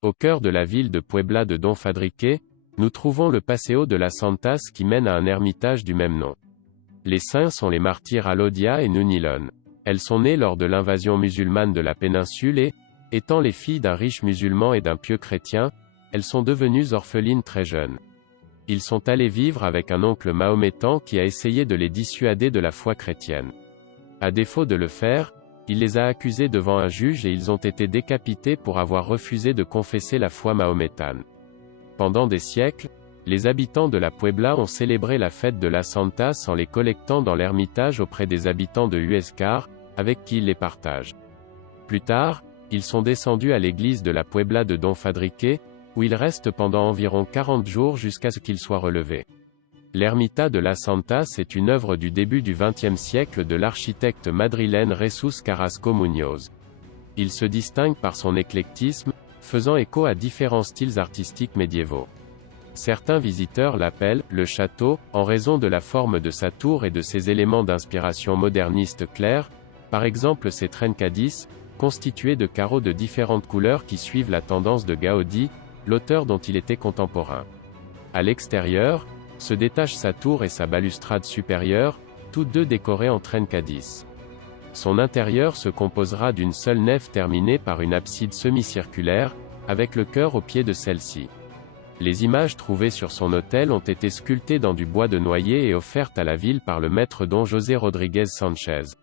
Au cœur de la ville de Puebla de Don Fadrique, nous trouvons le Paseo de las Santas qui mène à un ermitage du même nom. Les saints sont les martyrs Alodia et Nunilon. Elles sont nées lors de l'invasion musulmane de la péninsule et, étant les filles d'un riche musulman et d'un pieux chrétien, elles sont devenues orphelines très jeunes. Ils sont allés vivre avec un oncle mahométan qui a essayé de les dissuader de la foi chrétienne. À défaut de le faire, il les a accusés devant un juge et ils ont été décapités pour avoir refusé de confesser la foi mahométane. Pendant des siècles, les habitants de la Puebla ont célébré la fête de las Santas en les collectant dans l'ermitage auprès des habitants de Huéscar, avec qui ils les partagent. Plus tard, ils sont descendus à l'église de la Puebla de Don Fadrique, où ils restent pendant environ 40 jours jusqu'à ce qu'ils soient relevés. L'ermita de las Santas est une œuvre du début du XXe siècle de l'architecte madrilène Jesús Carrasco Muñoz. Il se distingue par son éclectisme, faisant écho à différents styles artistiques médiévaux. Certains visiteurs l'appellent « le château », en raison de la forme de sa tour et de ses éléments d'inspiration moderniste clairs, par exemple ses trencadís, constitués de carreaux de différentes couleurs qui suivent la tendance de Gaudí, l'auteur dont il était contemporain. À l'extérieur, se détachent sa tour et sa balustrade supérieure, toutes deux décorées en trencadís. Son intérieur se composera d'une seule nef terminée par une abside semi-circulaire, avec le chœur au pied de celle-ci. Les images trouvées sur son autel ont été sculptées dans du bois de noyer et offertes à la ville par le maître don José Rodríguez Sánchez.